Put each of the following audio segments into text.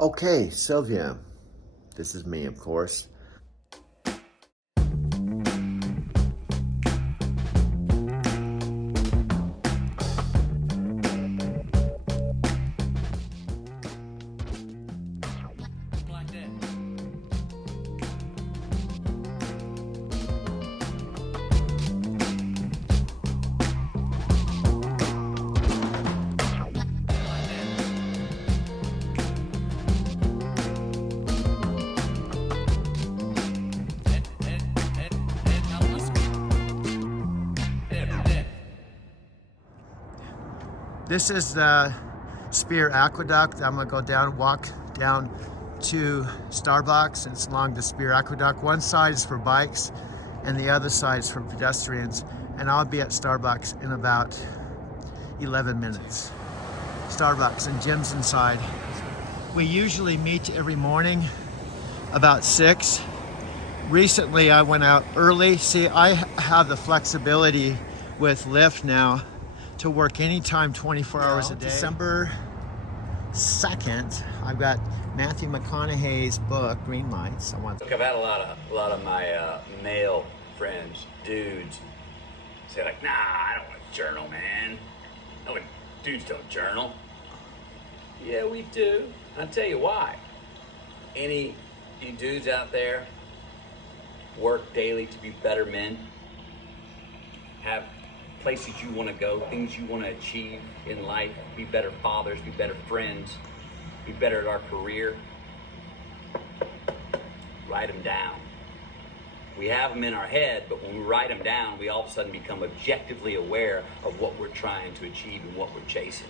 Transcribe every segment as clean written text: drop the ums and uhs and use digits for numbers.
Okay, Sylvia, this is me, of course. This is the Spear Aqueduct. I'm gonna go down, walk down to Starbucks. It's along the Spear Aqueduct. One side is for bikes and the other side is for pedestrians. And I'll be at Starbucks in about 11 minutes. Starbucks and Jim's inside. We usually meet every morning about 6. Recently I went out early. See, I have the flexibility with Lyft now to work anytime 24 hours a day. December 2nd, I've got Matthew McConaughey's book, Green Lights. Look, I've had a lot of my male friends, dudes, say like, nah, I don't want to journal, man. No, dudes don't journal. Yeah, we do. I'll tell you why. Any you dudes out there work daily to be better men, have places you want to go, things you want to achieve in life, be better fathers, be better friends, be better at our career. Write them down. We have them in our head, but when we write them down, we all of a sudden become objectively aware of what we're trying to achieve and what we're chasing.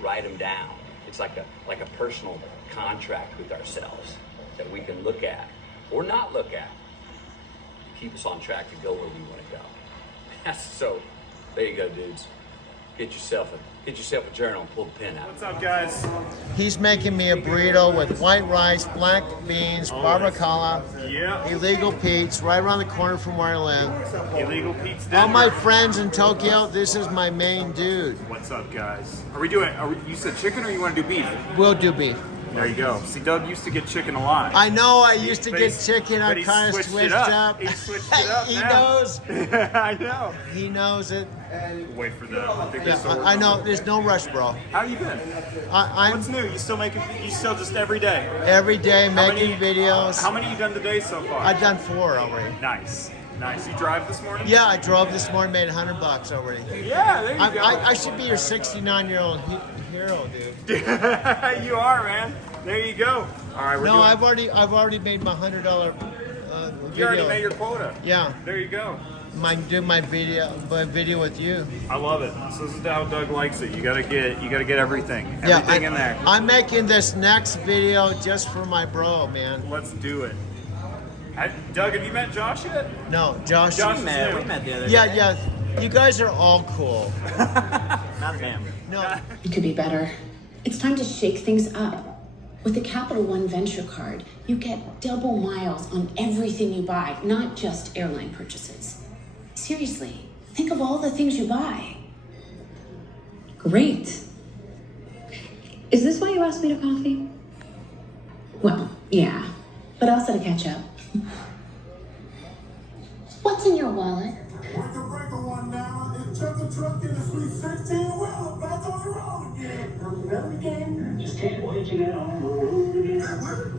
Write them down. It's like a personal contract with ourselves that we can look at or not look at to keep us on track to go where we want to go. So there you go, dudes. Get yourself a journal and pull the pen out. What's up, guys? He's making me a burrito with white rice, black beans, barbacoa, Yeah. Illegal Pete's, right around the corner from where I live. Illegal Pete's Denver. All my friends in Tokyo, this is my main dude. What's up, guys? You said chicken or you want to do beef? We'll do beef. There you go. See, Doug used to get chicken a lot. I know I used to But get he's- chicken, but I he kind of switched switched it up. He switched it up He now. knows. I know. He knows it. Wait for the. I think Yeah, there's I know, there's no rush, bro. How you been? I'm What's new? You still just every day? every day How making many- videos. How many you done today so far? I've done 4 already. Nice. You drive this morning? Yeah, I drove this morning, made $100 already. Yeah, there you go. I should be your 69-year-old hero, dude. You are, man. There you go. All right, we're No, doing. I've already made my $100 video. You already made your quota. Yeah, There you go. do my video with you. I love it. So this is how Doug likes it. You gotta get everything in there. I'm making this next video just for my bro, man. Let's do it. Doug, have you met Josh yet? No, Josh. Josh We is met new. the other Yeah, day. yeah. You guys are all cool. Not him. No, It could be better. It's time to shake things up. With the Capital One Venture Card, you get double miles on everything you buy, not just airline purchases. Seriously, think of all the things you buy. Great. Is this why you asked me to coffee? Well, yeah, but also to catch up. What's in your wallet? Like a breaker one now, it took the truck in the sweet 16 well, back on the road again. On the road again. Just can't wait to get on the road again.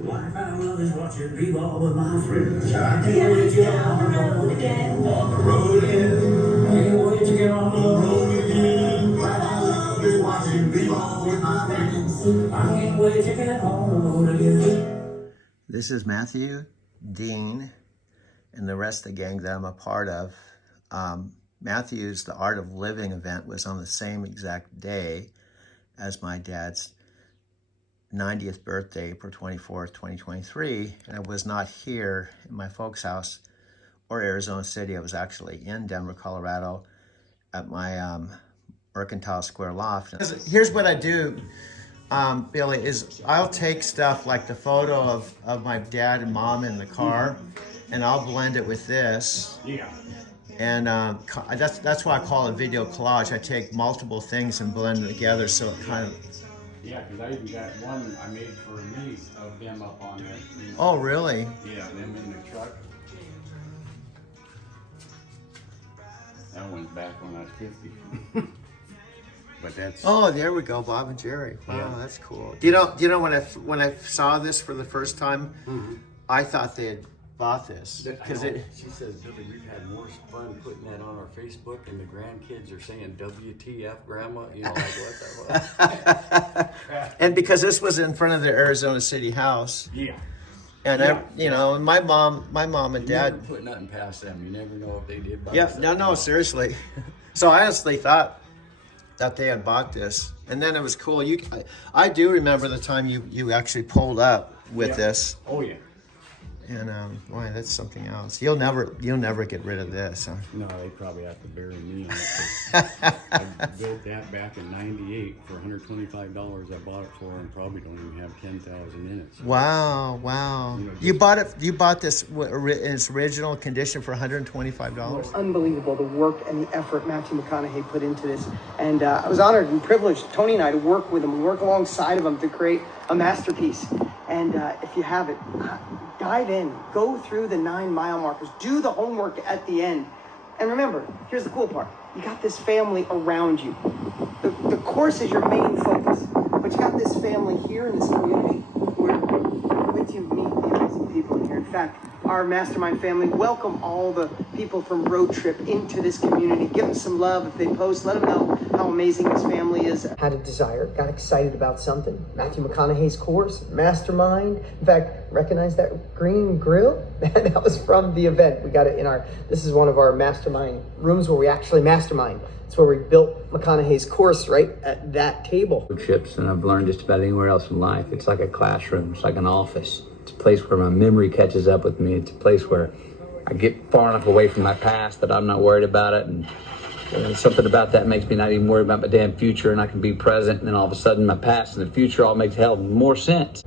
What I love is watching b-ball with my friends. I can't wait to get on the road again. On the road again. Can't wait to get on the road again. What I love is watching b-ball with my friends. I can't wait to get on the road again. this is Matthew, Dean, and the rest of the gang that I'm a part of. Matthew's The Art of Living event was on the same exact day as my dad's 90th birthday, April 24th, 2023, and I was not here in my folks' house or Arizona City. I was actually in Denver, Colorado at my Mercantile Square loft. Here's what I do, Billy, is I'll take stuff like the photo of my dad and mom in the car, and I'll blend it with this. Yeah. And that's why I call it video collage. I take multiple things and blend them together so it kind of Yeah, because I even got one I made for me of them up on there. Oh, really? Yeah, them in the truck. That one's back when I was 50. But that's Oh, there we go, Bob and Jerry. Wow, Yeah. that's cool. Do you know when I saw this for the first time, I thought they had bought this because it. She says, Billy, we've had more fun putting that on our Facebook, and the grandkids are saying WTF, Grandma. You know, like what the fuck? And because this was in front of the Arizona City House, Yeah. and and my mom and You never dad. put nothing past them. You never know if they did buy Yeah, something. no, seriously. So I honestly thought that they had bought this, and then it was cool. I do remember the time you actually pulled up with Yeah. this, Oh, yeah. and boy, that's something else. You'll never get rid of this. Huh? No, they probably have to bury me on it. I built that back in '98 for $125. I bought it for, and probably don't even have 10,000 in it. So, Wow. You know, You bought it. You bought this in its original condition for $125. Unbelievable, the work and the effort Matthew McConaughey put into this. And I was honored and privileged, Tony and I, to work with him and work alongside of him to create a masterpiece. And if you have it, dive in, go through the 9 mile markers, do the homework at the end. And remember, here's the cool part. You got this family around you. The course is your main focus, but you got this family here in this community where with you meet the amazing people in here. In fact, our mastermind family welcome all the people from Road Trip into this community. Give them some love if they post. Let them know how amazing this family is. Had a desire, got excited about something. Matthew McConaughey's course, mastermind. In fact, recognize that green grill? That was from the event. We got it in this is one of our mastermind rooms where we actually mastermind. It's where we built McConaughey's course right at that table. Trips, and I've learned just about anywhere else in life. It's like a classroom. It's like an office. It's a place where my memory catches up with me. It's a place where I get far enough away from my past that I'm not worried about it, and something about that makes me not even worry about my damn future, and I can be present, and then all of a sudden my past and the future all makes hell more sense.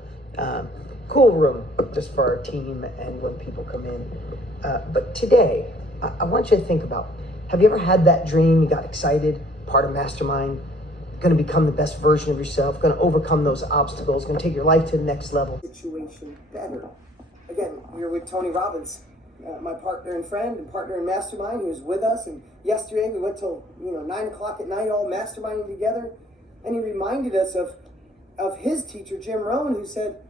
Cool room just for our team and when people come in. But today, I want you to think about, have you ever had that dream? You got excited, part of Mastermind, going to become the best version of yourself, going to overcome those obstacles, going to take your life to the next level. Situation better. Again, you're with Tony Robbins, my partner and friend and partner in Mastermind, who was with us. And yesterday we went till 9 o'clock at night, all masterminding together. And he reminded us of his teacher, Jim Rohn, who said,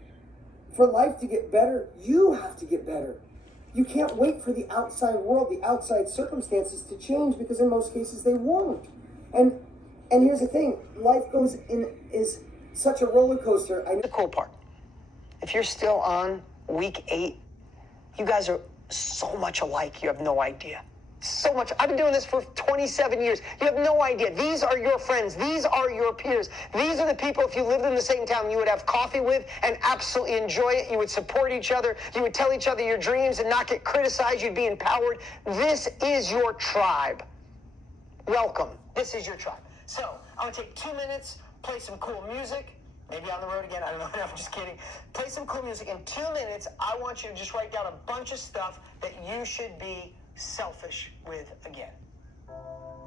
for life to get better, you have to get better. You can't wait for the outside world, the outside circumstances to change, because in most cases they won't. And here's the thing, life is such a roller coaster. The cool part, if you're still on week 8, you guys are so much alike, you have no idea. So much. I've been doing this for 27 years. You have no idea. These are your friends. These are your peers. These are the people, if you lived in the same town, you would have coffee with and absolutely enjoy it. You would support each other. You would tell each other your dreams and not get criticized. You'd be empowered. This is your tribe. Welcome. This is your tribe. So, I'm going to take 2 minutes, play some cool music. Maybe on the road again. I don't know. I'm just kidding. Play some cool music. In 2 minutes, I want you to just write down a bunch of stuff that you should be selfish with again.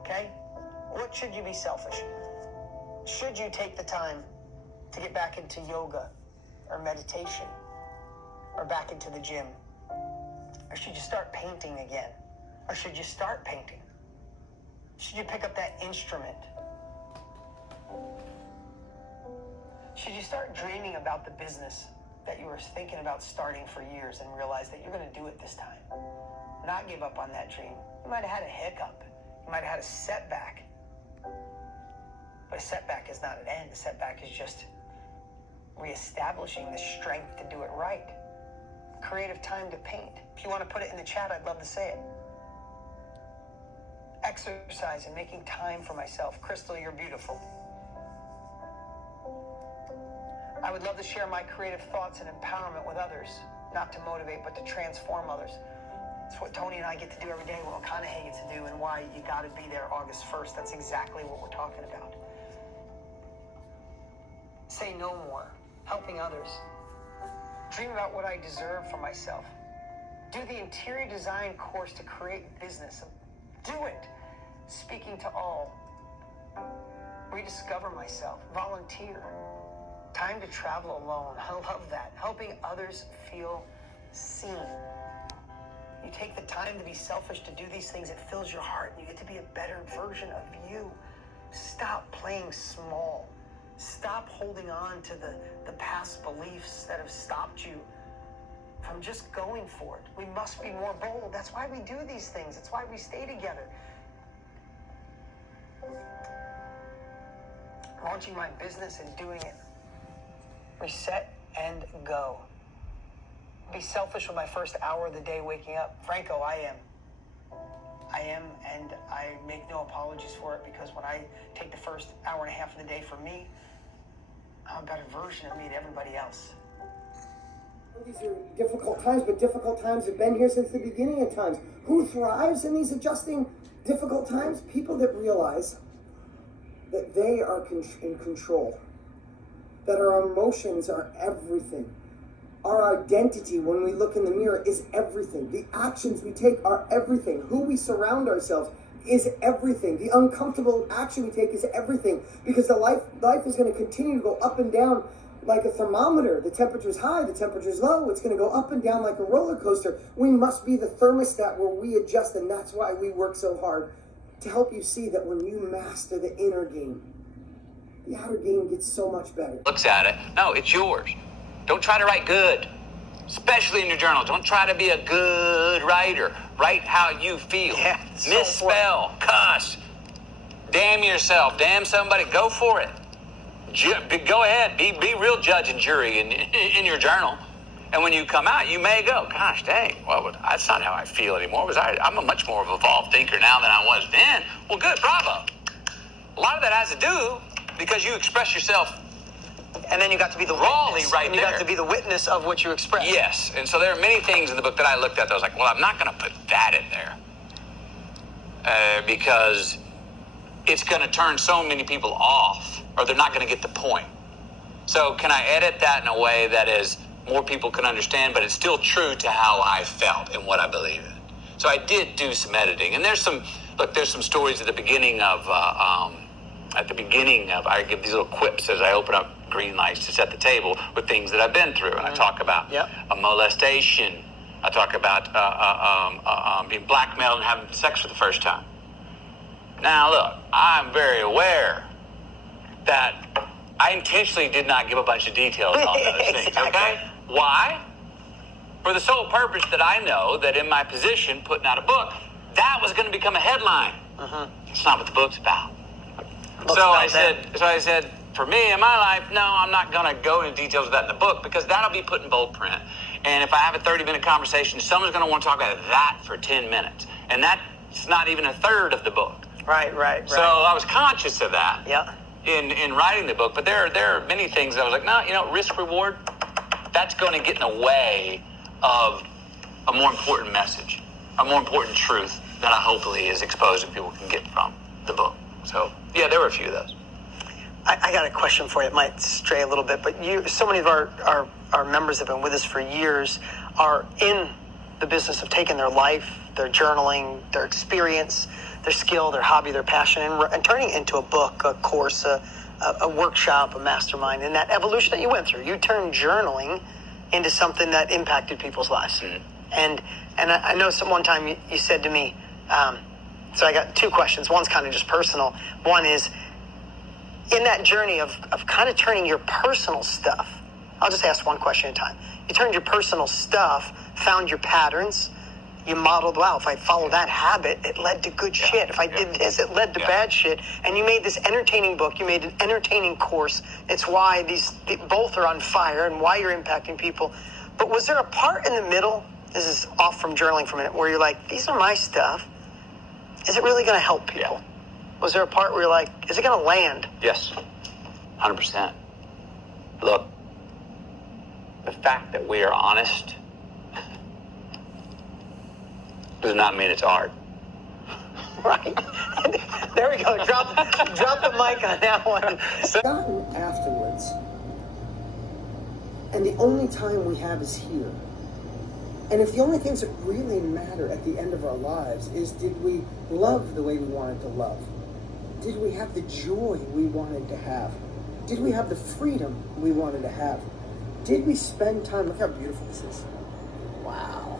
Okay? What should you be selfish? Should you take the time to get back into yoga or meditation or back into the gym? Or should you start painting again? Or should you start painting? Should you pick up that instrument? Should you start dreaming about the business that you were thinking about starting for years and realize that you're going to do it this time? Not give up on that dream. You might have had a hiccup. You might have had a setback. But a setback is not an end. A setback is just reestablishing the strength to do it right. Creative time to paint. If you want to put it in the chat, I'd love to say it. Exercise and making time for myself. Crystal, you're beautiful. I would love to share my creative thoughts and empowerment with others. Not to motivate, but to transform others. It's what Tony and I get to do every day, what McConaughey gets to do, and why you got to be there August 1st. That's exactly what we're talking about. Say no more. Helping others. Dream about what I deserve for myself. Do the interior design course to create business. Do it. Speaking to all. Rediscover myself. Volunteer. Time to travel alone. I love that. Helping others feel seen. You take the time to be selfish, to do these things, it fills your heart, and you get to be a better version of you. Stop playing small. Stop holding on to the past beliefs that have stopped you from just going for it. We must be more bold. That's why we do these things. That's why we stay together. Launching my business and doing it. Reset and go. Be selfish with my first hour of the day waking up. Franco, I am. And I make no apologies for it, because when I take the first hour and a half of the day for me, I'm a better version of me to everybody else. These are difficult times, but difficult times have been here since the beginning of times. Who thrives in these adjusting difficult times? People that realize that they are in control, that our emotions are everything. Our identity, when we look in the mirror, is everything. The actions we take are everything. Who we surround ourselves is everything. The uncomfortable action we take is everything. Because the life is going to continue to go up and down like a thermometer. The temperature's high, the temperature's low. It's going to go up and down like a roller coaster. We must be the thermostat where we adjust, and that's why we work so hard to help you see that when you master the inner game, the outer game gets so much better. Looks at it. No, it's yours. Don't try to write good, especially in your journal. Don't try to be a good writer. Write how you feel. Yeah, so misspell, cuss, damn yourself, damn somebody. Go for it. Go ahead. Be real judge and jury in your journal. And when you come out, you may go, gosh, dang, well, that's not how I feel anymore. I'm a much more of an evolved thinker now than I was then. Well, good, bravo. A lot of that has to do because you express yourself. And then you got to be the Rawly witness. right and you there. got to be the witness of what you express. Yes, and so there are many things in the book that I looked at that I was like, well, I'm not going to put that in there because it's going to turn so many people off, or they're not going to get the point. So can I edit that in a way that is more people can understand, but it's still true to how I felt and what I believe in? So I did do some editing, and there's some stories at the beginning of. I give these little quips as I open up Green Lights to set the table with things that I've been through. And I talk about a molestation. I talk about being blackmailed and having sex for the first time. Now, look, I'm very aware that I intentionally did not give a bunch of details on those things, okay? Why? For the sole purpose that I know that in my position, putting out a book, that was going to become a headline. It's not what the book's about. So I said, for me in my life, no, I'm not going to go into details of that in the book because that'll be put in bold print. And if I have a 30-minute conversation, someone's going to want to talk about that for 10 minutes. And that's not even a third of the book. Right. So I was conscious of that in writing the book. But there are many things that I was like, no, risk reward, that's going to get in the way of a more important message, a more important truth that I hopefully is exposed and people can get from the book. So, yeah, there were a few of those. I got a question for you. It might stray a little bit, but so many of our members have been with us for years, are in the business of taking their life, their journaling, their experience, their skill, their hobby, their passion, and turning it into a book, a course, a workshop, a mastermind. And that evolution that you went through, you turned journaling into something that impacted people's lives. And I know one time you said to me, so I got two questions. One's kind of just personal. One is, in that journey of kind of turning your personal stuff, I'll just ask one question at a time. You turned your personal stuff, found your patterns, you modeled, wow, if I follow that habit, it led to good shit. If I did this, it led to bad shit. And you made this entertaining book, you made an entertaining course. It's why both are on fire and why you're impacting people. But was there a part in the middle, this is off from journaling for a minute, where you're like, these are my stuff. Is it really going to help people? Was there a part where you're like, is it going to land? Yes, 100%. Look, the fact that we are honest does not mean it's art. Right. There we go. Drop the mic on that one. Gotten afterwards, and the only time we have is here. And if the only things that really matter at the end of our lives is, did we love the way we wanted to love? Did we have the joy we wanted to have? Did we have the freedom we wanted to have? Did we spend time? Look how beautiful this is. Wow.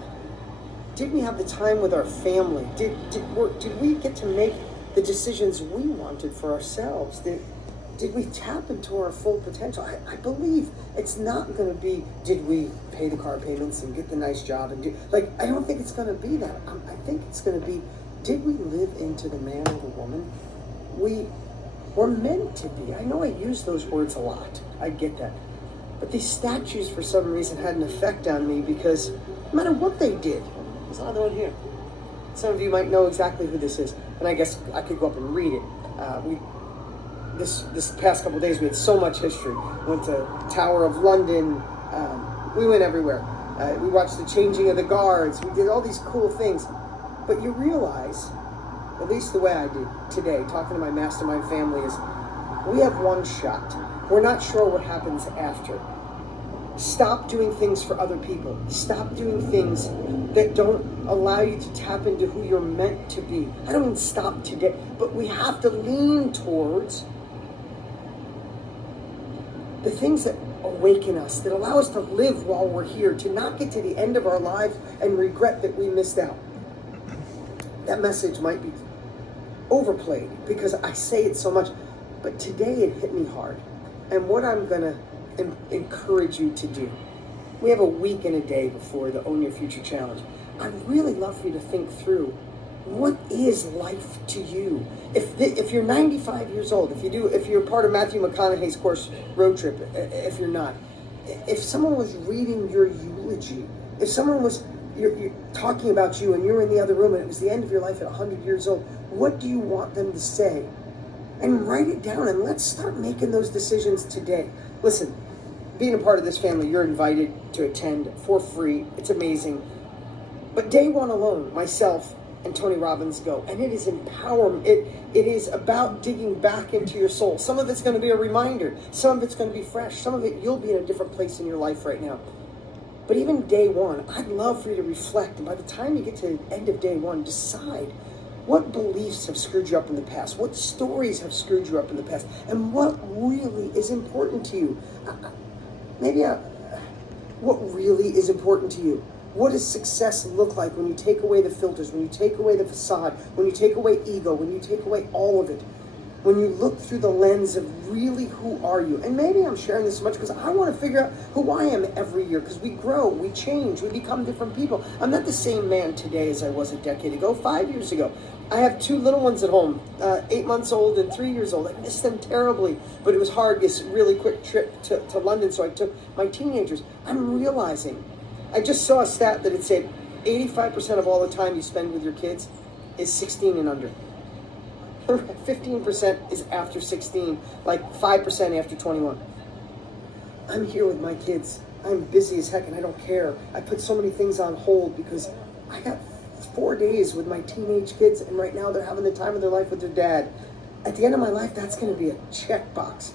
Did we have the time with our family? Did we get to make the decisions we wanted for ourselves? Did we tap into our full potential? I believe it's not going to be, did we pay the car payments and get the nice job and I don't think it's going to be that. I think it's going to be, did we live into the man or the woman we were meant to be? I know I use those words a lot. I get that. But these statues, for some reason, had an effect on me because no matter what they did, there's another one here. Some of you might know exactly who this is, and I guess I could go up and read it. This past couple of days, we had so much history. We went to Tower of London. We went everywhere. We watched the changing of the guards. We did all these cool things. But you realize, at least the way I did today, talking to my mastermind family, is we have one shot. We're not sure what happens after. Stop doing things for other people. Stop doing things that don't allow you to tap into who you're meant to be. I don't mean stop today, but we have to lean towards the things that awaken us, that allow us to live while we're here, to not get to the end of our lives and regret that we missed out. That message might be overplayed because I say it so much, but today it hit me hard. And what I'm going to encourage you to do, we have a week and a day before the Own Your Future Challenge. I'd really love for you to think through, what is life to you? If you're 95 years old, if you're part of Matthew McConaughey's course, Road Trip, if you're not, if someone was reading your eulogy, if someone was you're talking about you and you're in the other room and it was the end of your life at 100 years old, what do you want them to say? And write it down and let's start making those decisions today. Listen, being a part of this family, you're invited to attend for free. It's amazing. But day one alone, myself and Tony Robbins go, and it is empowerment. It is about digging back into your soul. Some of it's going to be a reminder. Some of it's going to be fresh. Some of it, you'll be in a different place in your life right now. But even day one, I'd love for you to reflect. And by the time you get to the end of day one, decide what beliefs have screwed you up in the past? What stories have screwed you up in the past? And what really is important to you? What really is important to you? What does success look like when you take away the filters, when you take away the facade, when you take away ego, when you take away all of it? When you look through the lens of really who are you? And maybe I'm sharing this so much because I want to figure out who I am every year, because we grow, we change, we become different people. I'm not the same man today as I was a decade ago, 5 years ago. I have two little ones at home, 8 months old and 3 years old. I miss them terribly, but it was hard, this really quick trip to London, so I took my teenagers. I'm realizing, I just saw a stat that it said 85% of all the time you spend with your kids is 16 and under. 15% is after 16, like 5% after 21. I'm here with my kids. I'm busy as heck and I don't care. I put so many things on hold because I got 4 days with my teenage kids and right now they're having the time of their life with their dad. At the end of my life, that's going to be a checkbox.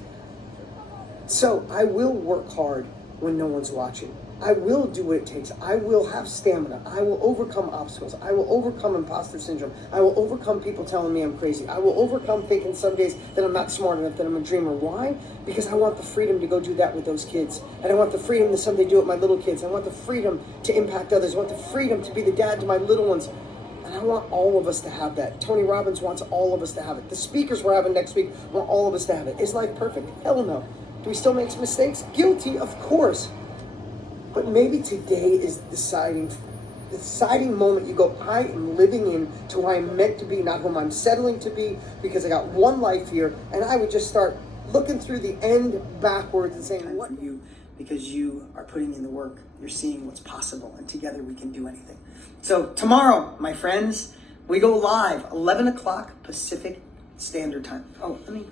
So I will work hard when no one's watching. I will do what it takes. I will have stamina. I will overcome obstacles. I will overcome imposter syndrome. I will overcome people telling me I'm crazy. I will overcome thinking some days that I'm not smart enough, that I'm a dreamer. Why? Because I want the freedom to go do that with those kids. And I want the freedom to someday do it with my little kids. I want the freedom to impact others. I want the freedom to be the dad to my little ones. And I want all of us to have that. Tony Robbins wants all of us to have it. The speakers we're having next week want all of us to have it. Is life perfect? Hell no. Do we still make mistakes? Guilty, of course. But maybe today is the deciding moment. You go, I am living in to who I'm meant to be, not whom I'm settling to be, because I got one life here. And I would just start looking through the end backwards and saying, what you, because you are putting in the work, you're seeing what's possible, and together we can do anything. So tomorrow, my friends, we go live, 11 o'clock Pacific Standard Time. Oh, let me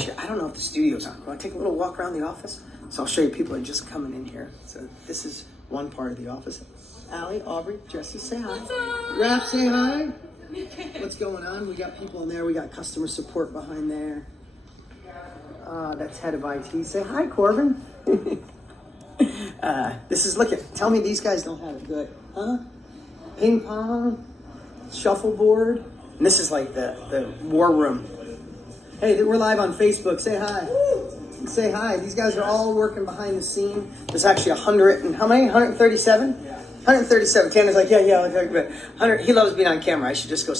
share. I don't know if the studio's on. Want to take a little walk around the office? So I'll show you, people are just coming in here. So this is one part of the office. Allie, Aubrey, Jesse, say hi. Raph, say hi. What's going on? We got people in there. We got customer support behind there. That's head of IT. Say hi, Corbin. Tell me these guys don't have it good. Huh? Ping pong, shuffleboard. And this is like the war room. Hey, we're live on Facebook. Say hi. say hi. These guys are all working behind the scene. There's actually 100 and how many? 137? 137. Tanner's like, yeah, okay, good. 100. He loves being on camera. I should just go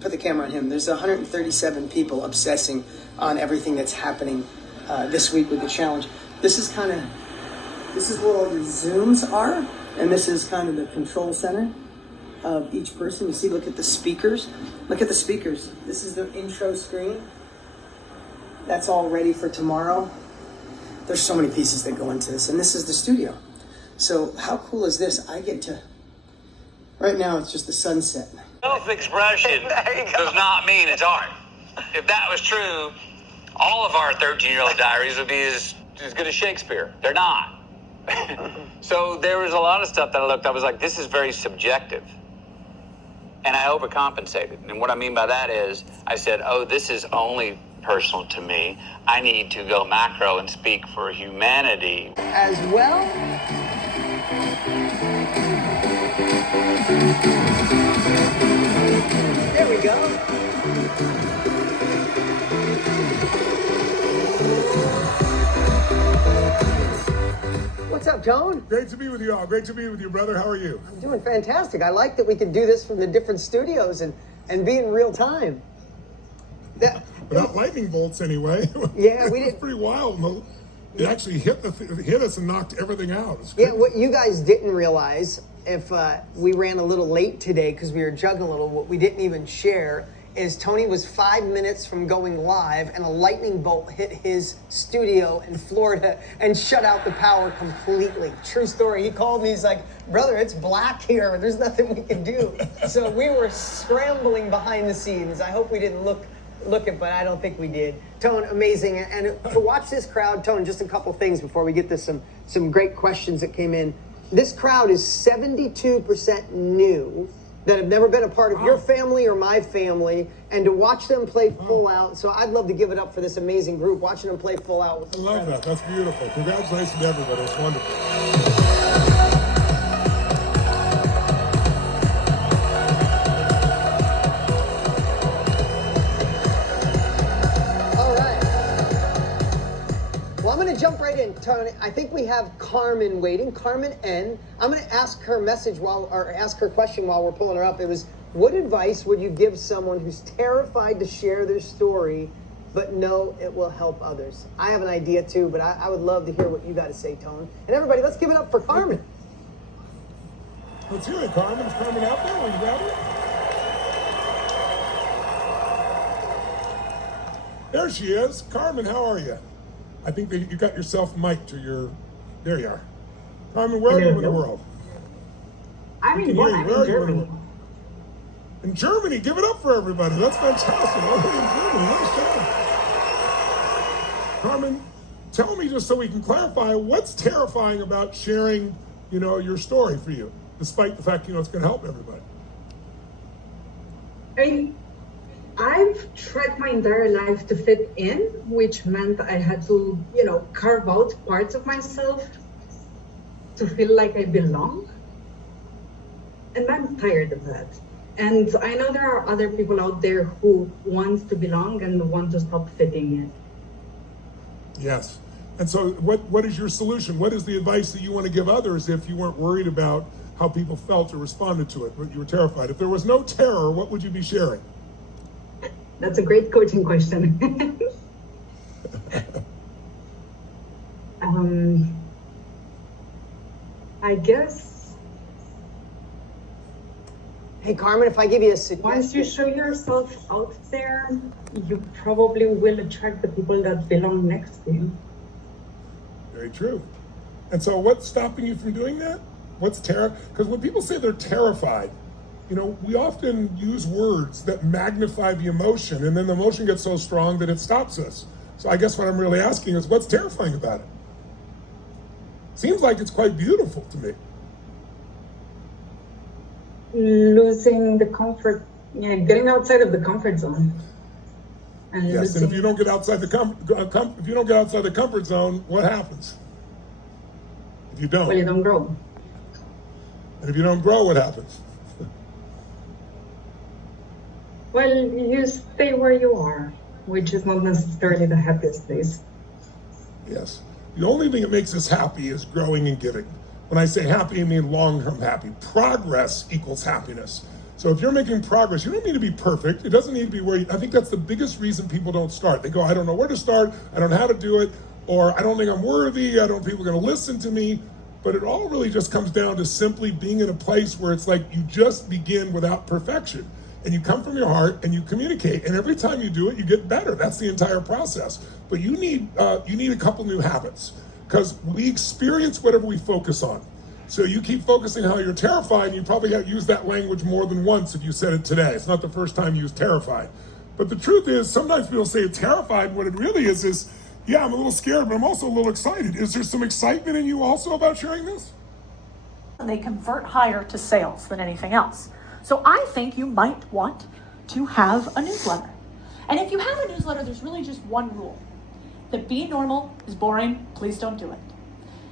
put the camera on him. There's 137 people obsessing on everything that's happening this week with the challenge. This is where all your Zooms are, and this is kind of the control center of each person. You see, look at the speakers. Look at the speakers. This is the intro screen. That's all ready for tomorrow. There's so many pieces that go into this, and this is the studio. So how cool is this? I get to, right now it's just the sunset. Self-expression does not mean it's art. If that was true, all of our 13-year-old diaries would be as good as Shakespeare. They're not. So there was a lot of stuff that I was like, this is very subjective. And I overcompensated. And what I mean by that is, I said, oh, this is only personal to me. I need to go macro and speak for humanity. As well. There we go. What's up, Tone? Great to be with you all. Great to be with you, brother. How are you? I'm doing fantastic. I like that we can do this from the different studios and be in real time. Without lightning bolts, anyway. Yeah, we It did. was pretty wild. It actually hit us and knocked everything out. Yeah, what you guys didn't realize, if we ran a little late today because we were juggling a little, what we didn't even share is Tony was 5 minutes from going live and a lightning bolt hit his studio in Florida and shut out the power completely. True story. He called me, he's like, brother, it's black here. There's nothing we can do. So we were scrambling behind the scenes. I hope we didn't look it, but I don't think we did. Tone, amazing. And to watch this crowd, Tone, just a couple things before we get to some great questions that came in. This crowd is 72% new that have never been a part of your family or my family, and to watch them play full out. So I'd love to give it up for this amazing group, watching them play full out. I love that. That's beautiful. Congratulations to everybody. It's wonderful. Jump right in, Tony. I think we have Carmen waiting. Carmen N. I'm going to ask her ask her question while we're pulling her up. It was, what advice would you give someone who's terrified to share their story, but know it will help others? I have an idea too, but I would love to hear what you got to say, Tone. And everybody, let's give it up for Carmen. Let's hear it, Carmen. Is Carmen out there? Are you ready? There she is. Carmen, how are you? I think that you got yourself mic'd there you are. Carmen, where are you in the world? I'm in Germany. In Germany, give it up for everybody. That's fantastic. We're in Germany. Nice job. Carmen, tell me, just so we can clarify, what's terrifying about sharing, your story for you, despite the fact, it's going to help everybody? I've tried my entire life to fit in, which meant I had to, carve out parts of myself to feel like I belong. And I'm tired of that. And I know there are other people out there who want to belong and want to stop fitting in. Yes. And so what is your solution? What is the advice that you want to give others if you weren't worried about how people felt or responded to it, but you were terrified? If there was no terror, what would you be sharing? That's a great coaching question. I guess. Hey, Carmen, if I give you a suggestion. Once you show yourself out there, you probably will attract the people that belong next to you. Very true. And so what's stopping you from doing that? What's terror? Because when people say they're terrified, we often use words that magnify the emotion, and then the emotion gets so strong that it stops us. So I guess what I'm really asking is, what's terrifying about it? Seems like it's quite beautiful to me. Losing the comfort, getting outside of the comfort zone. Yes, and if you don't get outside the comfort zone, what happens? If you don't. Well, you don't grow. And if you don't grow, what happens? Well, you stay where you are, which is not necessarily the happiest place. Yes. The only thing that makes us happy is growing and giving. When I say happy, I mean long-term happy. Progress equals happiness. So if you're making progress, you don't need to be perfect. It doesn't need to be where I think that's the biggest reason people don't start. They go, I don't know where to start. I don't know how to do it. Or I don't think I'm worthy. I don't think people are going to listen to me. But it all really just comes down to simply being in a place where it's like you just begin without perfection. And you come from your heart and you communicate. And every time you do it, you get better. That's the entire process. But you need a couple new habits, because we experience whatever we focus on. So you keep focusing how you're terrified, and you probably have used that language more than once if you said it today. It's not the first time you used terrified. But the truth is, sometimes people say terrified. What it really is, yeah, I'm a little scared, but I'm also a little excited. Is there some excitement in you also about sharing this? And they convert higher to sales than anything else. So I think you might want to have a newsletter. And if you have a newsletter, there's really just one rule. That being normal is boring. Please don't do it.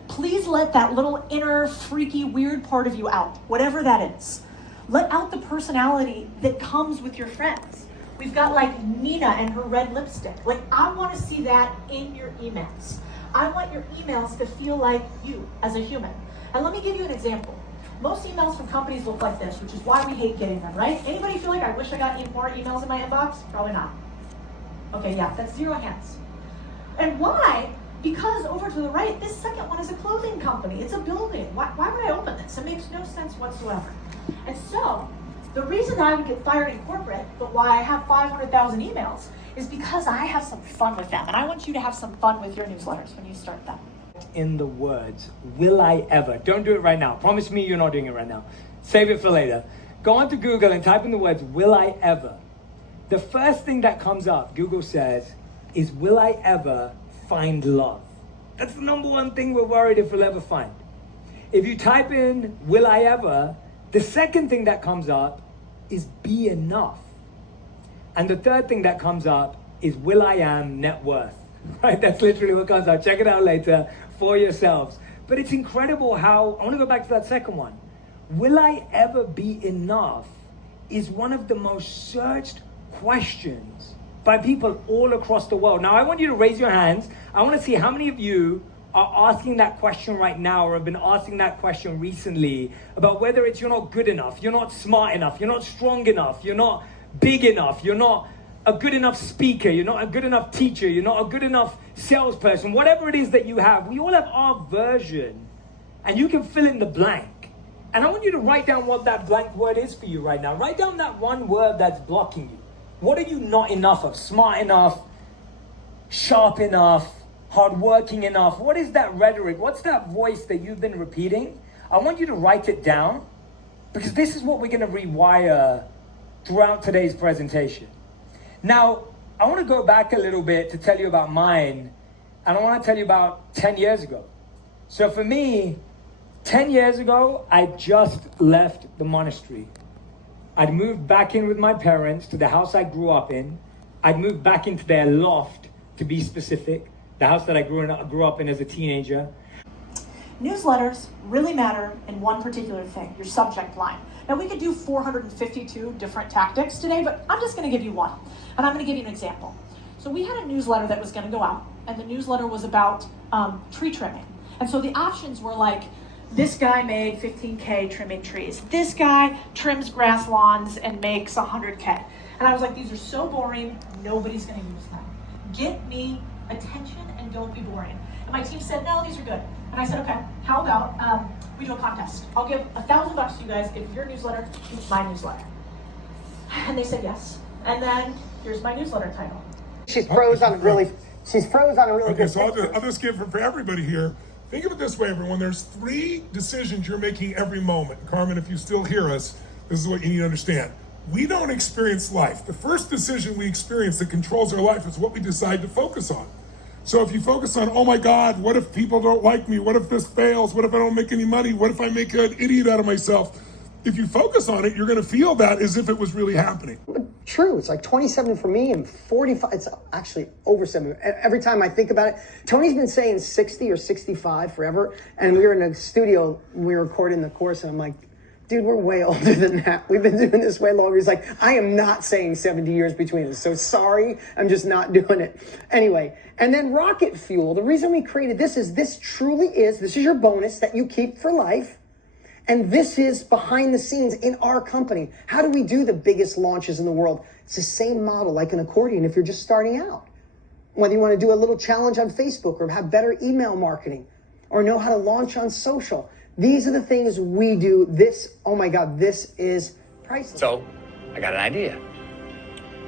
Please let that little inner freaky weird part of you out, whatever that is. Let out the personality that comes with your friends. We've got like Nina and her red lipstick. Like, I want to see that in your emails. I want your emails to feel like you as a human. And let me give you an example. Most emails from companies look like this, which is why we hate getting them, right? Anybody feel like I wish I got more emails in my inbox? Probably not. Okay, yeah, that's 0 hands. And why? Because over to the right, this second one is a clothing company. It's a building. Why would I open this? It makes no sense whatsoever. And so, the reason I would get fired in corporate, but why I have 500,000 emails, is because I have some fun with them. And I want you to have some fun with your newsletters when you start them. In the words, will I ever? Don't do it right now. Promise me you're not doing it right now. Save it for later. Go onto Google and type in the words, will I ever? The first thing that comes up, Google says, is will I ever find love? That's the number one thing we're worried if we'll ever find. If you type in, will I ever, the second thing that comes up is be enough. And the third thing that comes up is will I am net worth. Right? That's literally what comes out. Check it out later for yourselves. But it's incredible how, I want to go back to that second one. Will I ever be enough is one of the most searched questions by people all across the world. Now, I want you to raise your hands. I want to see how many of you are asking that question right now or have been asking that question recently about whether it's you're not good enough, you're not smart enough, you're not strong enough, you're not big enough, you're not a good enough speaker, you're not a good enough teacher, you're not a good enough salesperson, whatever it is that you have. We all have our version, and you can fill in the blank. And I want you to write down what that blank word is for you right now. Write down that one word that's blocking you. What are you not enough of? Smart enough, sharp enough, hardworking enough? What is that rhetoric? What's that voice that you've been repeating? I want you to write it down, because this is what we're going to rewire throughout today's presentation. Now, I want to go back a little bit to tell you about mine, and I want to tell you about 10 years ago. So for me, 10 years ago, I just left the monastery. I'd moved back in with my parents to the house I grew up in. I'd moved back into their loft, to be specific, the house that I grew up in as a teenager. Newsletters really matter in one particular thing, your subject line. Now, we could do 452 different tactics today, but I'm just going to give you one. And I'm going to give you an example. So we had a newsletter that was going to go out, and the newsletter was about tree trimming. And so the options were like, this guy made 15K trimming trees. This guy trims grass lawns and makes 100K. And I was like, these are so boring, nobody's going to use them. Get me attention and don't be boring. And my team said, no, these are good. And I said, okay, how about we do a contest? I'll give $1,000 to you guys if your newsletter beats my newsletter. And they said yes. And then here's my newsletter title. She's froze on a really Okay, so I'll just give for everybody here. Think of it this way, everyone. There's 3 decisions you're making every moment. Carmen, if you still hear us, this is what you need to understand. We don't experience life. The first decision we experience that controls our life is what we decide to focus on. So if you focus on, oh my God, what if people don't like me? What if this fails? What if I don't make any money? What if I make an idiot out of myself? If you focus on it, you're going to feel that as if it was really happening. True. It's like 27 for me and 45. It's actually over 70. Every time I think about it, Tony's been saying 60 or 65 forever. And we were in a studio, we were recording the course, and I'm like, dude, we're way older than that. We've been doing this way longer. He's like, I am not saying 70 years between us. So sorry, I'm just not doing it. Anyway, and then rocket fuel. The reason we created this is this is your bonus that you keep for life. And this is behind the scenes in our company. How do we do the biggest launches in the world? It's the same model like an accordion if you're just starting out. Whether you want to do a little challenge on Facebook or have better email marketing or know how to launch on social. These are the things we do. This, oh my God, this is priceless. So I got an idea.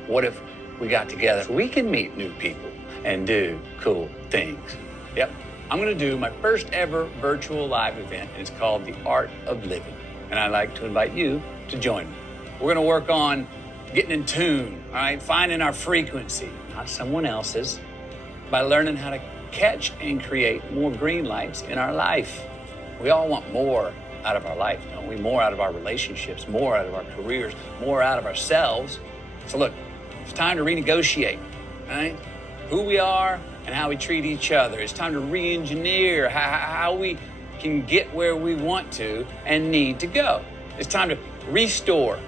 What if we got together so we can meet new people and do cool things? Yep. I'm going to do my first ever virtual live event, and it's called The Art of Living. And I'd like to invite you to join me. We're going to work on getting in tune, all right? Finding our frequency, not someone else's, by learning how to catch and create more green lights in our life. We all want more out of our life, don't we? More out of our relationships, more out of our careers, more out of ourselves. So look, it's time to renegotiate, all right? Who we are and how we treat each other. It's time to re-engineer how we can get where we want to and need to go. It's time to restore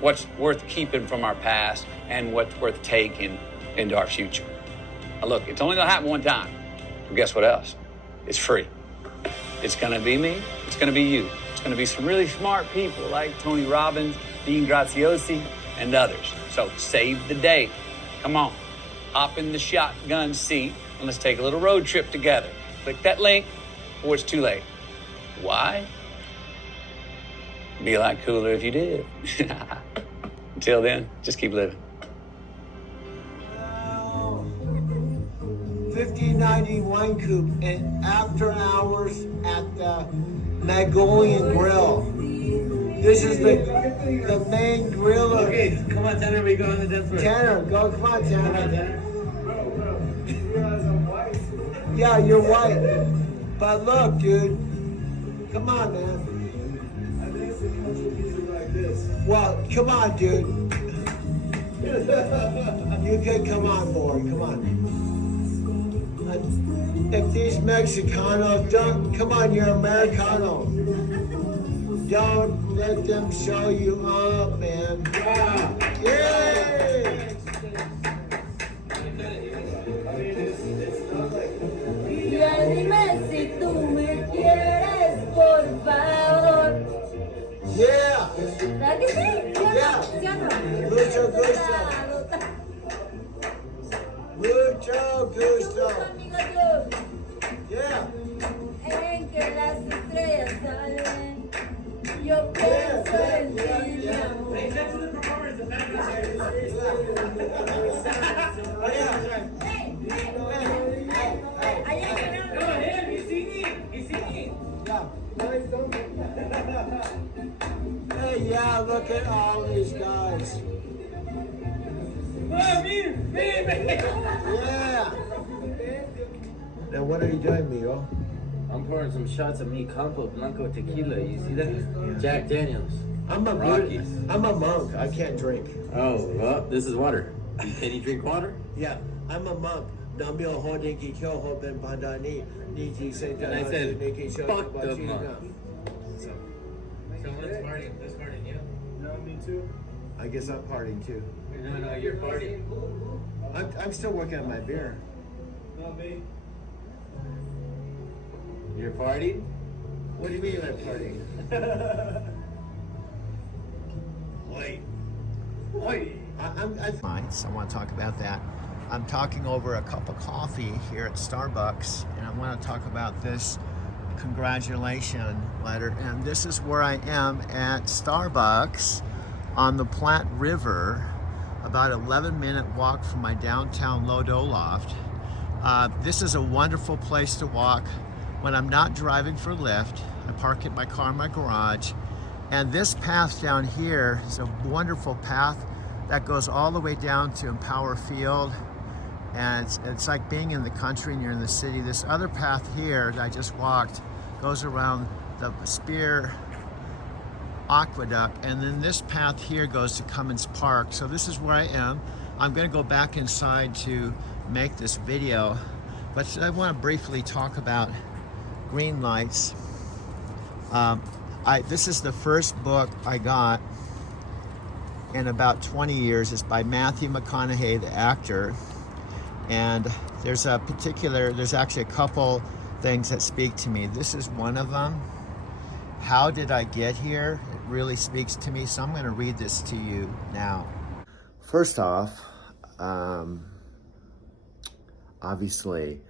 what's worth keeping from our past and what's worth taking into our future. Now look, it's only gonna happen one time. But guess what else? It's free. It's gonna be me, it's gonna be you. It's gonna be some really smart people like Tony Robbins, Dean Graziosi, and others. So save the date. Come on. Hop in the shotgun seat and let's take a little road trip together. Click that link before it's too late. Why? Be a lot cooler if you did. Until then, just keep living. 1590 Wine Coupe and after hours at the Mongolian Grill. This is the main griller. Okay, come on, Tanner, we go on the dance floor. Tanner, go, come on, Tanner. Yeah, you're white. But look, dude. Come on, man. Well, come on, dude. You can come on board. Come on. If these Mexicanos don't, come on, you're Americano. Don't let them show you up, man. Yay! Ya dime si tú me quieres, por favor. Yeah! ¿Verdad que sí? ¿Sí o no? ¿Sí o no? Mucho gusto. Mucho gusto. Yeah. En que las estrellas salen, yo pienso en ti, mi amor. Hey, yeah, look at all these guys. Yeah. Now, what are you doing, Miguel? I'm pouring some shots of Mi Campo Blanco tequila. You see that? Yeah. Jack Daniels. I'm a monk. I can't drink. Oh, well, this is water. Can you drink water? Yeah, I'm a monk. And I said, fuck the monk. So let's party. Let's party, yeah? No, me too. I guess I'm partying too. No, you're partying. I'm still working on my beer. Not me. You're partying? What do you mean I'm partying? Wait. I want to talk about that. I'm talking over a cup of coffee here at Starbucks, and I want to talk about this congratulation letter. And this is where I am at Starbucks on the Platte River, about an 11-minute walk from my downtown Lodo loft. This is a wonderful place to walk when I'm not driving for Lyft. I park my car in my garage, and this path down here is a wonderful path that goes all the way down to Empower Field, and it's like being in the country and you're in the city. This other path here that I just walked goes around the Spear Aqueduct, and then this path here goes to Cummins Park. So this is where I am. I'm going to go back inside to make this video, but I want to briefly talk about green lights. This is the first book I got in about 20 years. It's by Matthew McConaughey, the actor. And there's actually a couple things that speak to me. This is one of them. How did I get here? It really speaks to me. So I'm going to read this to you now. First off, obviously,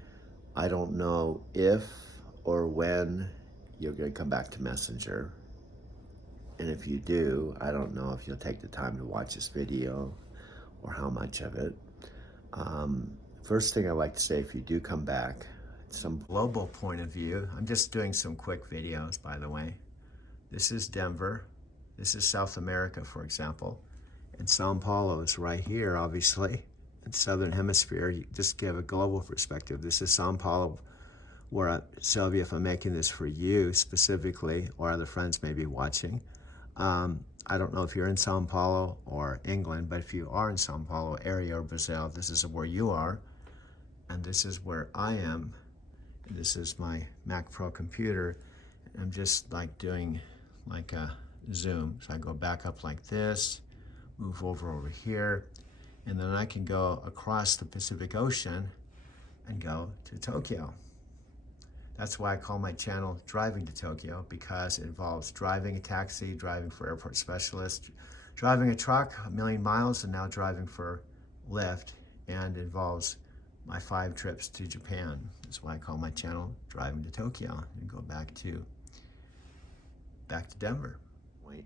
I don't know if or when you're going to come back to Messenger. And if you do, I don't know if you'll take the time to watch this video or how much of it. First thing I'd like to say, if you do come back, some global point of view. I'm just doing some quick videos, by the way. This is Denver. This is South America, for example. And Sao Paulo is right here, obviously. In Southern Hemisphere, you just give a global perspective. This is Sao Paulo, where, Sylvia, if I'm making this for you specifically, or other friends may be watching, I don't know if you're in Sao Paulo or England, but if you are in Sao Paulo area or Brazil, this is where you are, and this is where I am. This is my Mac Pro computer. I'm just like doing like a zoom. So I go back up like this, move over here, and then I can go across the Pacific Ocean and go to Tokyo. That's why I call my channel Driving to Tokyo, because it involves driving a taxi, driving for airport specialist, driving a truck 1,000,000 miles, and now driving for Lyft, and involves my 5 trips to Japan. That's why I call my channel Driving to Tokyo, and go back to Denver. Wait,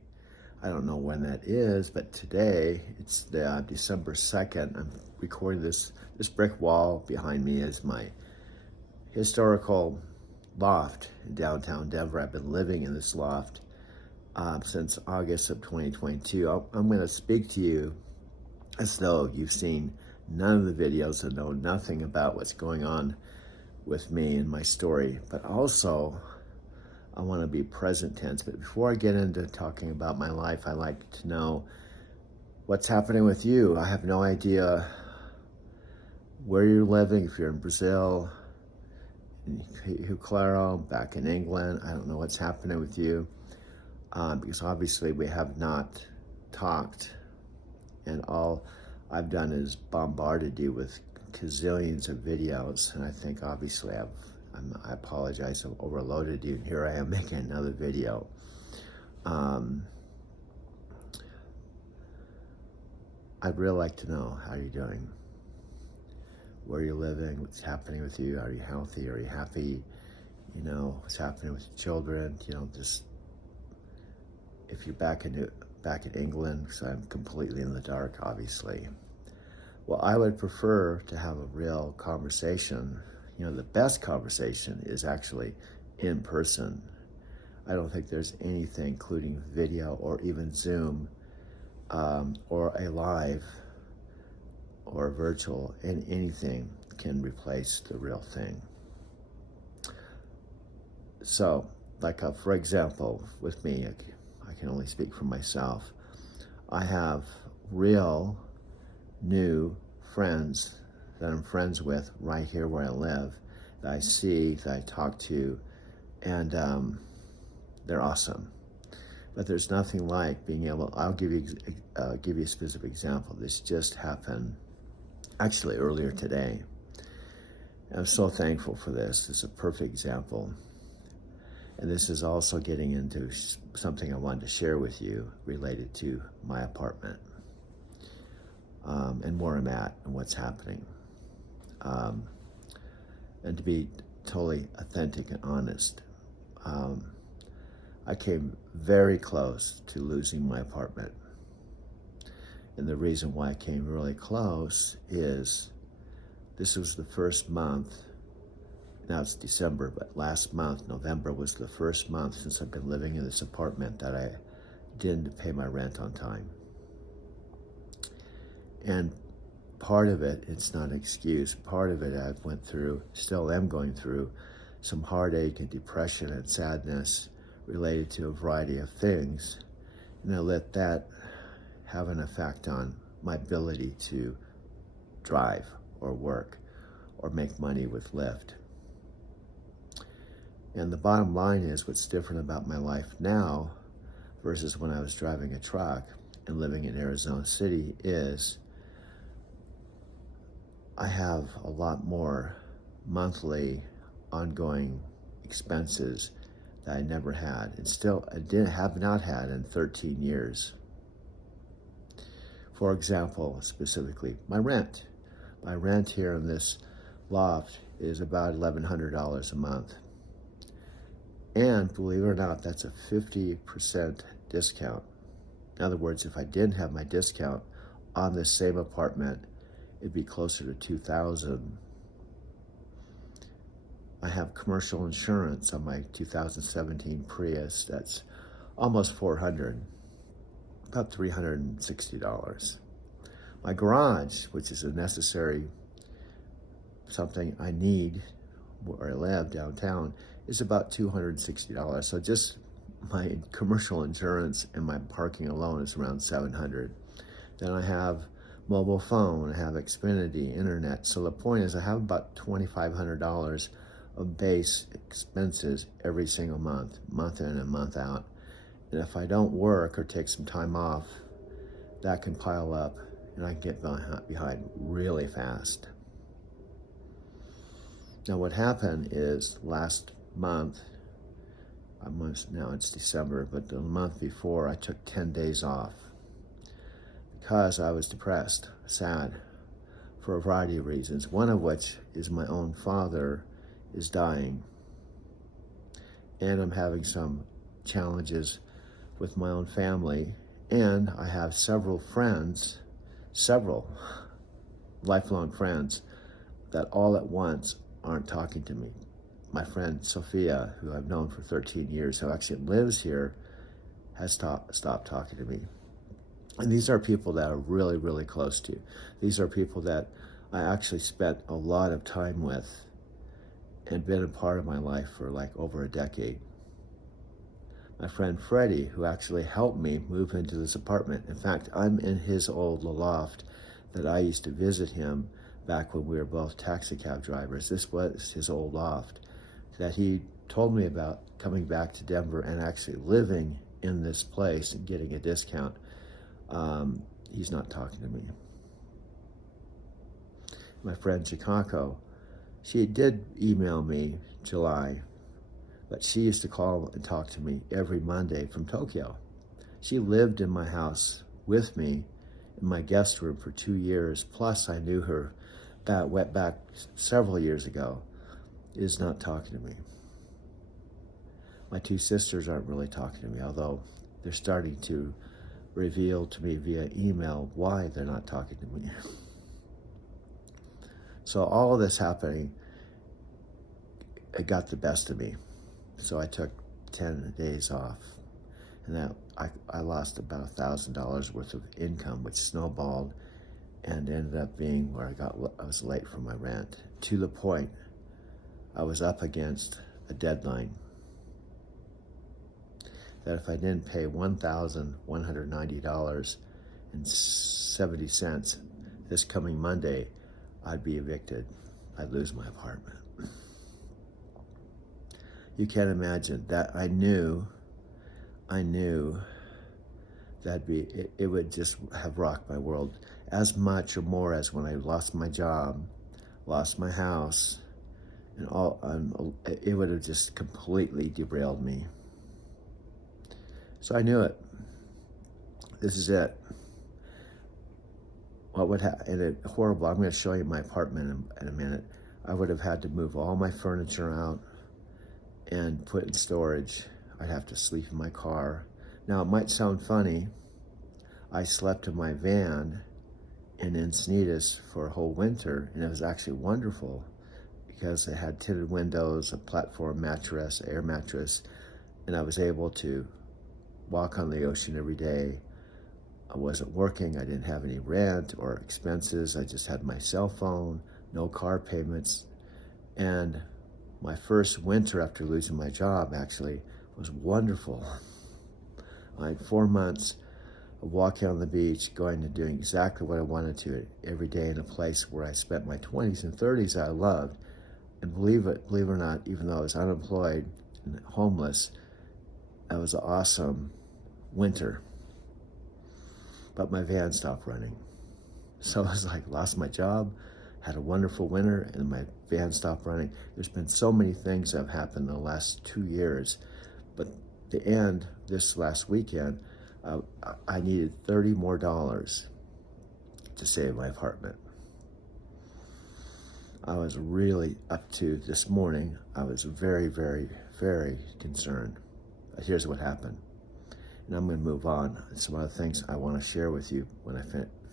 I don't know when that is, but today, it's December 2nd. I'm recording this. This brick wall behind me is my historical loft in downtown Denver. I've been living in this loft since August of 2022. I'm going to speak to you as though you've seen none of the videos and know nothing about what's going on with me and my story, but also I want to be present tense. But before I get into talking about my life, I like to know what's happening with you. I have no idea where you're living, if you're in Brazil, in Rio Claro, back in England. I don't know what's happening with you, because obviously we have not talked, and all I've done is bombarded you with gazillions of videos, and I think obviously I apologize, I've overloaded you, and here I am making another video. I'd really like to know how you're doing, where you're living, what's happening with you. Are you healthy? Are you happy? You know, what's happening with your children? You know, just if you're back in England, because I'm completely in the dark, obviously. Well, I would prefer to have a real conversation. You know, the best conversation is actually in person. I don't think there's anything, including video or even Zoom, or a live or virtual, and anything can replace the real thing. So, like for example, with me, I can only speak for myself. I have real new friends that I'm friends with right here where I live, that I see, that I talk to, and they're awesome. But there's nothing like being able, I'll give you a specific example. This just happened actually earlier today. I'm so thankful for this. It's a perfect example. And this is also getting into something I wanted to share with you related to my apartment, and where I'm at and what's happening. And to be totally authentic and honest, I came very close to losing my apartment. And the reason why I came really close is this was the first month, now it's December, but last month, November, was the first month since I've been living in this apartment that I didn't pay my rent on time. And part of it, it's not an excuse, part of it I went through, still am going through, some heartache and depression and sadness related to a variety of things. And I let that have an effect on my ability to drive or work or make money with Lyft. And the bottom line is, what's different about my life now versus when I was driving a truck and living in Arizona City is I have a lot more monthly ongoing expenses that I never had, and still have not had in 13 years. For example, specifically, my rent. My rent here in this loft is about $1,100 a month. And believe it or not, that's a 50% discount. In other words, if I didn't have my discount on this same apartment, it'd be closer to $2,000. I have commercial insurance on my 2017 Prius. That's almost $400, about $360. My garage, which is a necessary something I need where I live downtown, is about $260. So just my commercial insurance and my parking alone is around $700. Then I have mobile phone, I have Xfinity, internet. So the point is I have about $2,500 of base expenses every single month in and month out. And if I don't work or take some time off, that can pile up and I can get behind really fast. Now what happened is last month, now it's December, but the month before I took 10 days off because I was depressed, sad, for a variety of reasons. One of which is my own father is dying, and I'm having some challenges with my own family, and I have several lifelong friends that all at once aren't talking to me. My friend Sophia, who I've known for 13 years, who actually lives here, has stopped talking to me. And these are people that I'm really, really close to. These are people that I actually spent a lot of time with and been a part of my life for like over a decade. My friend Freddie, who actually helped me move into this apartment. In fact, I'm in his old loft that I used to visit him back when we were both taxi cab drivers. This was his old loft that he told me about coming back to Denver and actually living in this place and getting a discount. He's not talking to me. My friend Chicago, she did email me July, but she used to call and talk to me every Monday from Tokyo. She lived in my house with me in my guest room for 2 years, plus I knew her went back several years ago, is not talking to me. My two sisters aren't really talking to me, although they're starting to reveal to me via email why they're not talking to me. So all of this happening, it got the best of me. So I took 10 days off, and that I lost about $1,000 worth of income, which snowballed and ended up being where I was late for my rent, to the point I was up against a deadline that if I didn't pay $1,190.70 this coming Monday, I'd be evicted. I'd lose my apartment. You can't imagine that. I knew it would just have rocked my world as much or more as when I lost my job, lost my house, and it would have just completely derailed me. So I knew it. This is it. What would happen? And it horrible. I'm going to show you my apartment in a minute. I would have had to move all my furniture out and put in storage. I'd have to sleep in my car. Now, it might sound funny. I slept in my van in Encinitas for a whole winter, and it was actually wonderful because it had tinted windows, a platform mattress, air mattress, and I was able to walk on the ocean every day. I wasn't working. I didn't have any rent or expenses. I just had my cell phone, no car payments. And my first winter after losing my job actually was wonderful. I had 4 months of walking on the beach, going and doing exactly what I wanted to every day in a place where I spent my 20s and 30s I loved. And believe it or not, even though I was unemployed and homeless, it was an awesome winter. But my van stopped running. So I was like, lost my job, had a wonderful winter, and my van stopped running. There's been so many things that have happened in the last 2 years. But the end, this last weekend, I needed $30 more to save my apartment. I was really up to this morning. I was very, very, very concerned. Here's what happened. And I'm going to move on. Some other things I want to share with you when I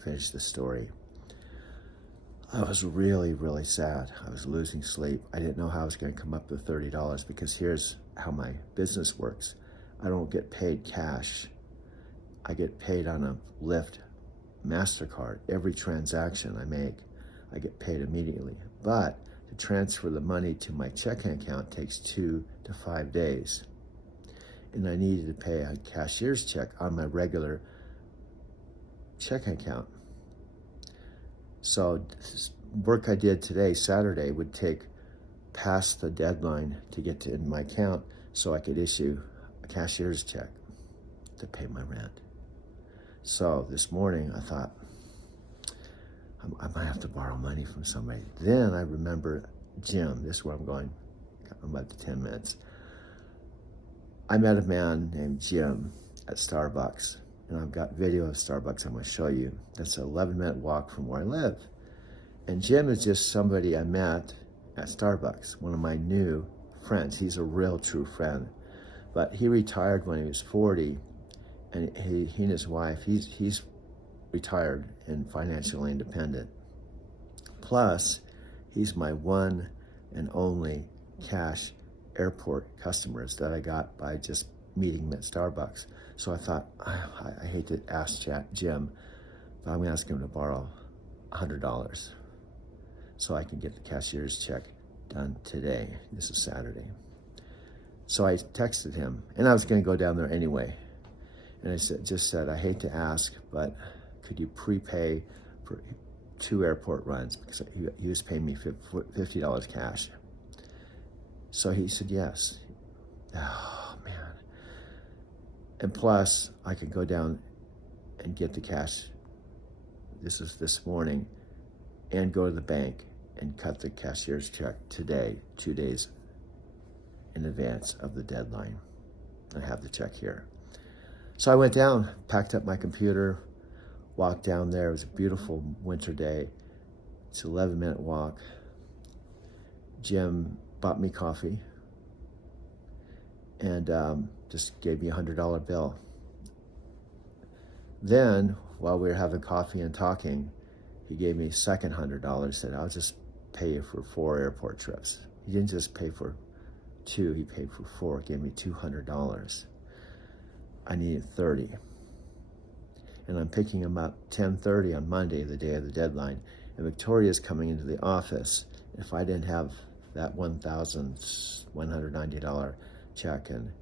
finish the story. I was really, really sad. I was losing sleep. I didn't know how I was going to come up with $30 because here's how my business works. I don't get paid cash. I get paid on a Lyft MasterCard. Every transaction I make, I get paid immediately. But to transfer the money to my checking account takes 2 to 5 days. And I needed to pay a cashier's check on my regular checking account. So work I did today, Saturday, would take past the deadline to get to in my account so I could issue a cashier's check to pay my rent. So this morning I thought, I might have to borrow money from somebody. Then I remember Jim. This is where I'm going. I'm about to 10 minutes. I met a man named Jim at Starbucks, and I've got video of Starbucks I'm going to show you. That's an 11-minute walk from where I live. And Jim is just somebody I met at Starbucks, one of my new friends. He's a real true friend. But he retired when he was 40, and he and his wife, he's retired and financially independent. Plus, he's my one and only cash airport customers that I got by just meeting him at Starbucks. So I thought, I hate to ask Jim, but I'm going to ask him to borrow $100 so I can get the cashier's check done today. This is Saturday. So I texted him, and I was going to go down there anyway. And I just said, I hate to ask, but could you prepay for 2 airport runs? Because he was paying me $50 cash. So he said yes. Oh, man. And plus, I could go down and get the cash. This is this morning. And go to the bank and cut the cashier's check today, 2 days in advance of the deadline. I have the check here. So I went down, packed up my computer, walked down there. It was a beautiful winter day. It's an 11-minute walk. Jim bought me coffee and just gave me a $100 bill. Then, while we were having coffee and talking, he gave me a second $100, said, I'll just pay you for 4 airport trips. He didn't just pay for 2, he paid for 4, gave me $200. I needed 30. And I'm picking him up 10:30 on Monday, the day of the deadline. And Victoria's coming into the office. If I didn't have that $1,190 check and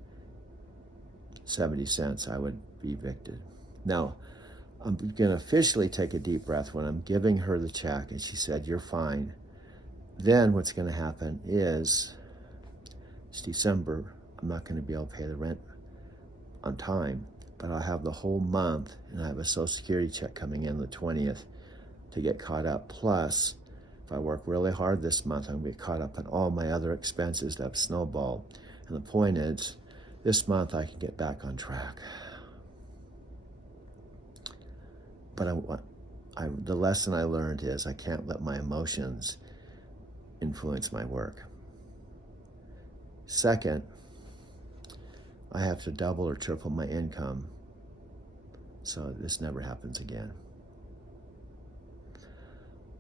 70 cents, I would be evicted. Now, I'm going to officially take a deep breath when I'm giving her the check, and she said, you're fine. Then what's going to happen is, it's December, I'm not going to be able to pay the rent on time, but I'll have the whole month, and I have a Social Security check coming in the 20th to get caught up. Plus, if I work really hard this month, I'm going to get caught up on all my other expenses that have snowballed. And the point is, this month I can get back on track. But the lesson I learned is I can't let my emotions influence my work. Second, I have to double or triple my income so this never happens again.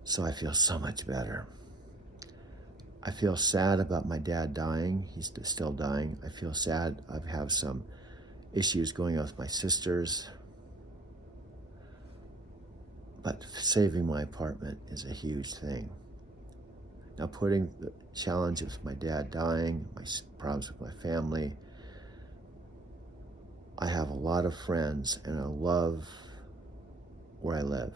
So I feel so much better. I feel sad about my dad dying. He's still dying. I feel sad. I have some issues going on with my sisters. But saving my apartment is a huge thing. Now, putting the challenge of my dad dying, my problems with my family, I have a lot of friends and I love where I live.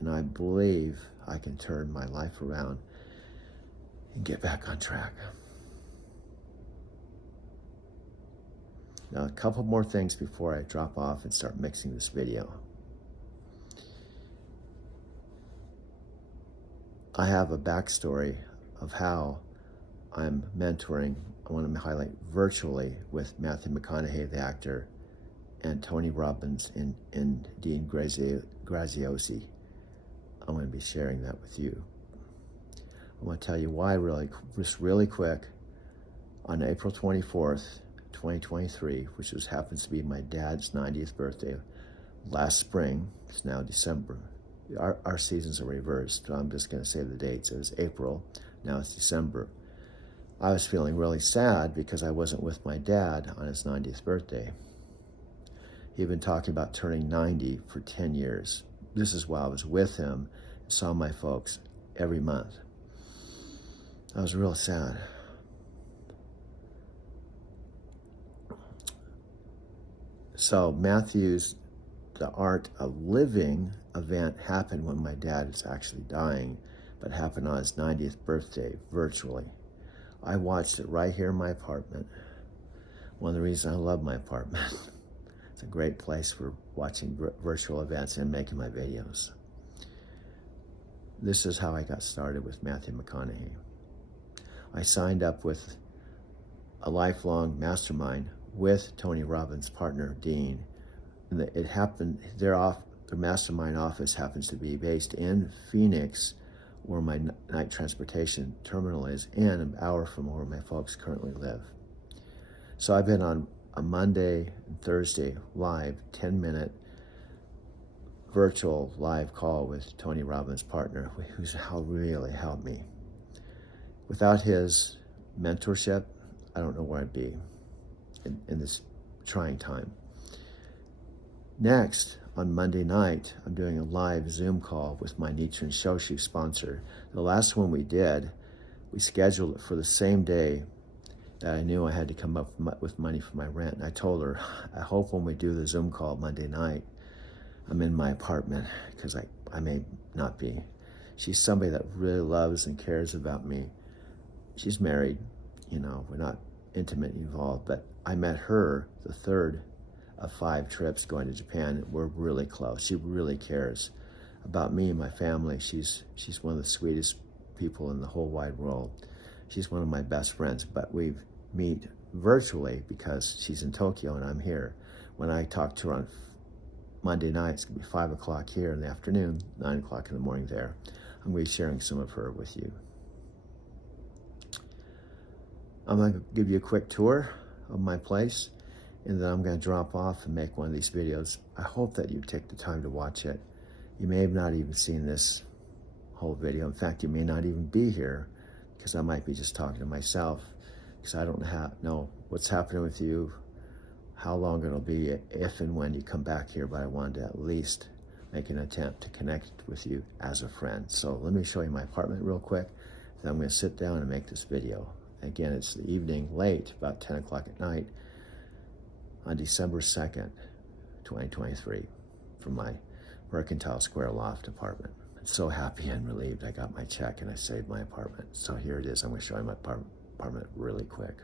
And I believe I can turn my life around and get back on track. Now, a couple more things before I drop off and start mixing this video. I have a backstory of how I'm mentoring, I want to highlight virtually, with Matthew McConaughey, the actor, and Tony Robbins and Dean Graziosi. I'm going to be sharing that with you. I want to tell you why just really quick. On April 24th, 2023, which happens to be my dad's 90th birthday, last spring, it's now December. Our seasons are reversed, so I'm just going to say the dates. It was April, now it's December. I was feeling really sad because I wasn't with my dad on his 90th birthday. He'd been talking about turning 90 for 10 years. This is while I was with him and saw my folks every month. I was real sad. So Matthew's The Art of Living event happened when my dad is actually dying, but happened on his 90th birthday virtually. I watched it right here in my apartment. One of the reasons I love my apartment. It's a great place for watching virtual events and making my videos. This is how I got started with Matthew McConaughey. I signed up with a lifelong mastermind with Tony Robbins' partner, Dean. And it happened, their mastermind office happens to be based in Phoenix, where my night transportation terminal is, and an hour from where my folks currently live. So I've been on a Monday and Thursday live 10-minute virtual live call with Tony Robbins' partner, who's really helped me. Without his mentorship, I don't know where I'd be in this trying time. Next, on Monday night, I'm doing a live Zoom call with my Nichiren Shoshu sponsor. The last one we did, we scheduled it for the same day that I knew I had to come up with money for my rent. And I told her, I hope when we do the Zoom call Monday night, I'm in my apartment, because I may not be. She's somebody that really loves and cares about me. She's married, we're not intimately involved, but I met her the third of 5 trips going to Japan. We're really close. She really cares about me and my family. She's one of the sweetest people in the whole wide world. She's one of my best friends, but we meet virtually because she's in Tokyo and I'm here. When I talk to her on Monday night, it's gonna be 5 o'clock here in the afternoon, 9 o'clock in the morning there. I'm gonna be sharing some of her with you. I'm gonna give you a quick tour of my place, and then I'm going to drop off and make one of these videos. I hope that you take the time to watch it. You may have not even seen this whole video. In fact, you may not even be here, because I might be just talking to myself, because I don't know what's happening with you, how long it'll be, if and when you come back here, but I wanted to at least make an attempt to connect with you as a friend. So let me show you my apartment real quick, then I'm going to sit down and make this video. Again, it's the evening, late, about 10 o'clock at night, on December 2nd, 2023, from my Mercantile Square loft apartment. I'm so happy and relieved I got my check and I saved my apartment. So here it is. I'm going to show you my apartment really quick.